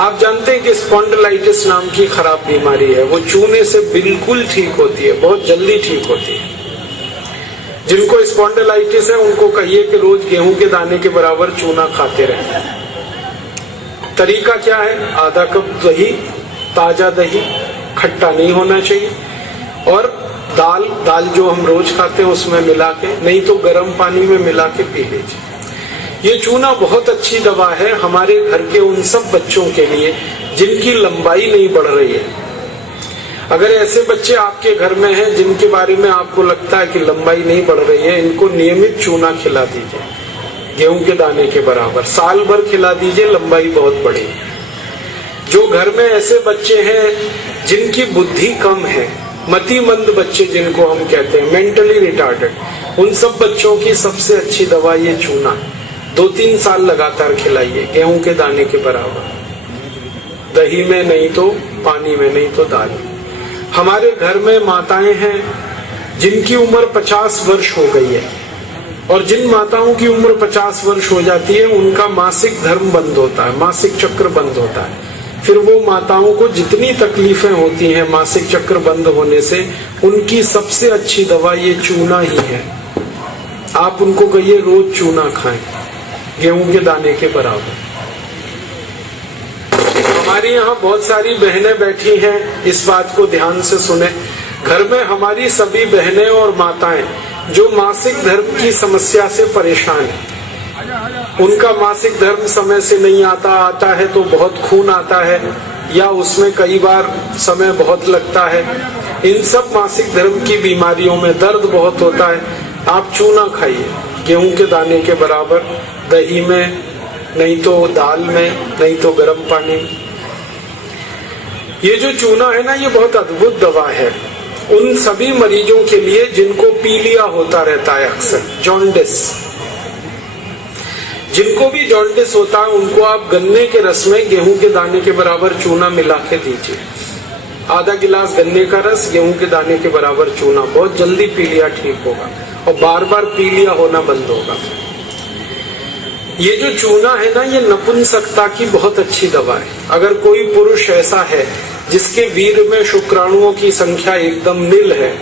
आप जानते हैं कि स्पॉन्डिलाइटिस नाम की खराब बीमारी है, वो चूने से बिल्कुल ठीक होती है, बहुत जल्दी ठीक होती है। जिनको स्पॉन्डिलाइटिस है उनको कहिए कि रोज गेहूं के दाने के बराबर चूना खाते रहें। तरीका क्या है? आधा कप दही, ताजा दही, खट्टा नहीं होना चाहिए, और दाल जो हम रोज खाते हैं उसमें मिला के, नहीं तो गर्म पानी में मिला के पी लीजिए। ये चूना बहुत अच्छी दवा है हमारे घर के उन सब बच्चों के लिए जिनकी लंबाई नहीं बढ़ रही है। अगर ऐसे बच्चे आपके घर में हैं जिनके बारे में आपको लगता है कि लंबाई नहीं बढ़ रही है, इनको नियमित चूना खिला दीजिए, गेहूं के दाने के बराबर, साल भर खिला दीजिए, लंबाई बहुत बढ़ेगी। जो घर में ऐसे बच्चे हैं जिनकी बुद्धि कम है, मतिमंद बच्चे जिनको हम कहते हैं, मेंटली रिटार्डेड, उन सब बच्चों की सबसे अच्छी दवा ये चूना। 2-3 साल लगातार खिलाइए, गेहूं के दाने के बराबर, दही में नहीं तो पानी में, नहीं तो दाल में। हमारे घर में माताएं हैं जिनकी उम्र 50 वर्ष हो गई है, और जिन माताओं की उम्र 50 वर्ष हो जाती है उनका मासिक धर्म बंद होता है, मासिक चक्र बंद होता है। फिर वो माताओं को जितनी तकलीफें होती हैं मासिक चक्र बंद होने से, उनकी सबसे अच्छी दवा ये चूना ही है। आप उनको कहिए रोज चूना खाएं, गेहूं के दाने के बराबर। हमारे यहाँ बहुत सारी बहनें बैठी हैं, इस बात को ध्यान से सुने। घर में हमारी सभी बहनें और माताएं जो मासिक धर्म की समस्या से परेशान हैं, उनका मासिक धर्म समय से नहीं आता है तो बहुत खून आता है, या उसमें कई बार समय बहुत लगता है, इन सब मासिक धर्म की बीमारियों में दर्द बहुत होता है, आप चूना खाइए, गेहूं के दाने के बराबर, दही में, नहीं तो दाल में, नहीं तो गर्म पानी में। ये जो चूना है ना, ये बहुत अद्भुत दवा है उन सभी मरीजों के लिए जिनको पीलिया होता रहता है, अक्सर जॉन्डिस। जिनको भी जॉन्डिस होता है उनको आप गन्ने के रस में गेहूं के दाने के बराबर चूना मिला के दीजिए। आधा गिलास गन्ने का रस, गेहूं के दाने के बराबर चूना, बहुत जल्दी पीलिया ठीक होगा और बार बार पीलिया होना बंद होगा। ये जो चूना है ना, ये नपुंसकता की बहुत अच्छी दवा है। अगर कोई पुरुष ऐसा है जिसके वीर्य में शुक्राणुओं की संख्या एकदम नील है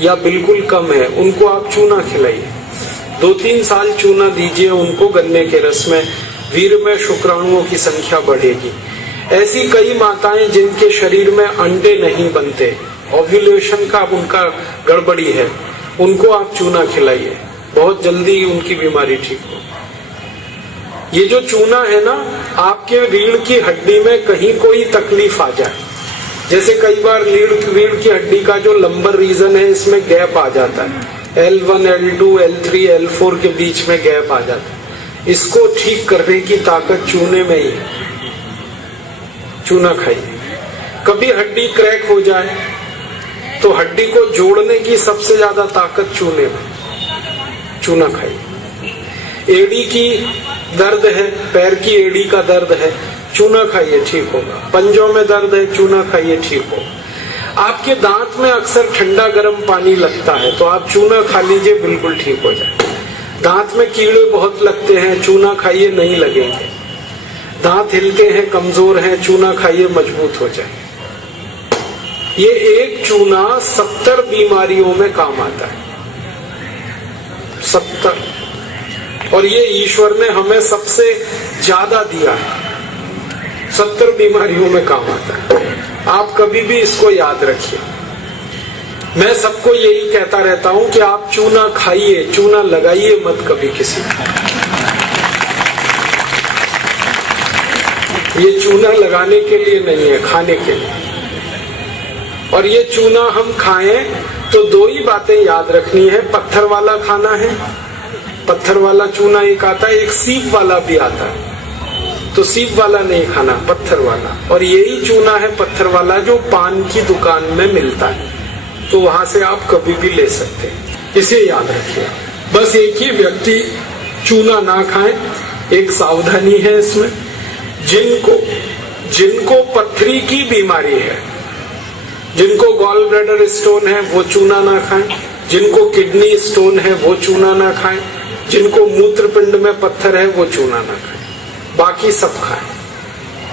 या बिल्कुल कम है, उनको आप चूना खिलाइए, 2-3 साल चूना दीजिए उनको गन्ने के रस में, वीर्य में शुक्राणुओं की संख्या बढ़ेगी। ऐसी कई माताएं जिनके शरीर में अंडे नहीं बनते, ओव्यूलेशन का उनका गड़बड़ी है, उनको आप चूना खिलाइए, बहुत जल्दी उनकी बीमारी ठीक हो। ये जो चूना है ना, आपके रीढ़ की हड्डी में कहीं कोई तकलीफ आ जाए, जैसे कई बार रीढ़ की हड्डी का जो लंबर रीजन है इसमें गैप आ जाता है, L1, L2, L3, L4 के बीच में गैप आ जाता है, इसको ठीक करने की ताकत चूने में ही है। चूना खाइए। कभी हड्डी क्रैक हो जाए तो हड्डी को जोड़ने की सबसे ज्यादा ताकत चूने में, चूना खाइए। एड़ी की दर्द है, पैर की एड़ी का दर्द है, चूना खाइए, ठीक होगा। पंजों में दर्द है, चूना खाइए, ठीक होगा। आपके दांत में अक्सर ठंडा गर्म पानी लगता है तो आप चूना खा लीजिए, बिल्कुल ठीक हो जाए। दांत में कीड़े बहुत लगते हैं, चूना खाइए, नहीं लगेंगे। दांत हिलते हैं, कमजोर हैं, चूना खाइए, मजबूत हो जाए। ये एक चूना 70 बीमारियों में काम आता है, 70। और ये ईश्वर ने हमें सबसे ज्यादा दिया है, 70 बीमारियों में काम आता है। आप कभी भी इसको याद रखिए। मैं सबको यही कहता रहता हूं कि आप चूना खाइए, चूना लगाइए मत कभी किसी को। ये चूना लगाने के लिए नहीं है, खाने के लिए। और ये चूना हम खाएं तो 2 ही बातें याद रखनी है, पत्थर वाला खाना है, पत्थर वाला चूना एक आता है, एक सीप वाला भी आता है, तो सीप वाला नहीं खाना, पत्थर वाला। और यही चूना है पत्थर वाला जो पान की दुकान में मिलता है, तो वहां से आप कभी भी ले सकते हैं, इसे याद रखिए। बस एक ही व्यक्ति चूना ना खाएं, एक सावधानी है इसमें। जिनको पथरी की बीमारी है, जिनको गॉल ब्लैडर स्टोन है, वो चूना ना खाएं। जिनको किडनी स्टोन है वो चूना ना खाएं। जिनको मूत्रपिंड में पत्थर है वो चूना ना खाएं, बाकी सब खाएं।